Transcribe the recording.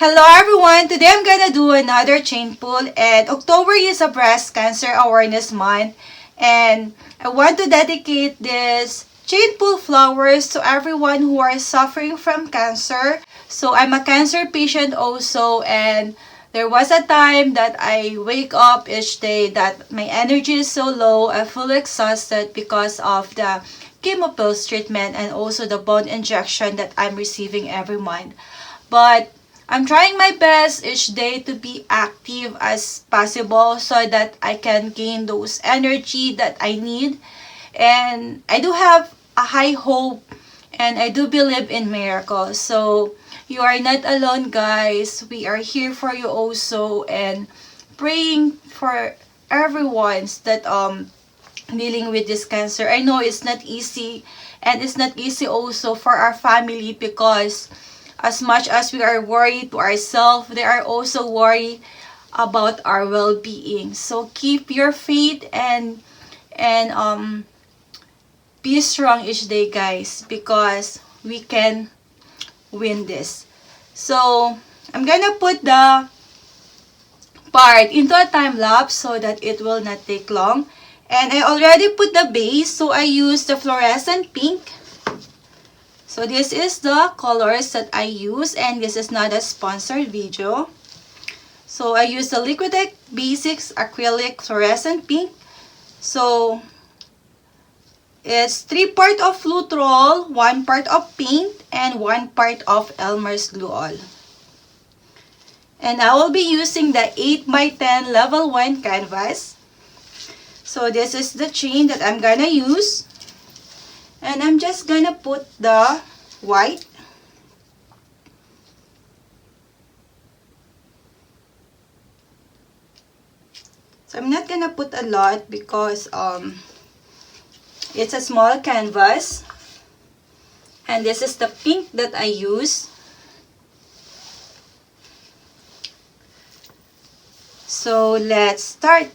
Hello everyone! Today I'm gonna do another chain pull, and October is a breast cancer awareness month, and I want to dedicate this chain pull flowers to everyone who are suffering from cancer. So I'm a cancer patient also, and there was a time that I wake up each day that my energy is so low, I feel exhausted because of the chemo pills treatment and also the bone injection that I'm receiving every month. But I'm trying my best each day to be active as possible so that I can gain those energy that I need. And I do have a high hope and I do believe in miracles. So you are not alone, guys. We are here for you also and praying for everyone that dealing with this cancer. I know it's not easy, and it's not easy also for our family because as much as we are worried to ourselves, they are also worried about our well-being. So keep your faith and be strong each day, guys, because we can win this. So I'm gonna put the part into a time lapse so that it will not take long. And I already put the base, so I use the fluorescent pink. So this is the colors that I use, and this is not a sponsored video. So I use the Liquidec Basics Acrylic Fluorescent Pink. So it's 3 part of Flutrol, 1 part of paint, and 1 part of Elmer's Glue All. And I will be using the 8x10 level 1 canvas. So this is the chain that I'm gonna use. And I'm just gonna put the white. So I'm not gonna put a lot because it's a small canvas. And this is the pink that I use. So let's start.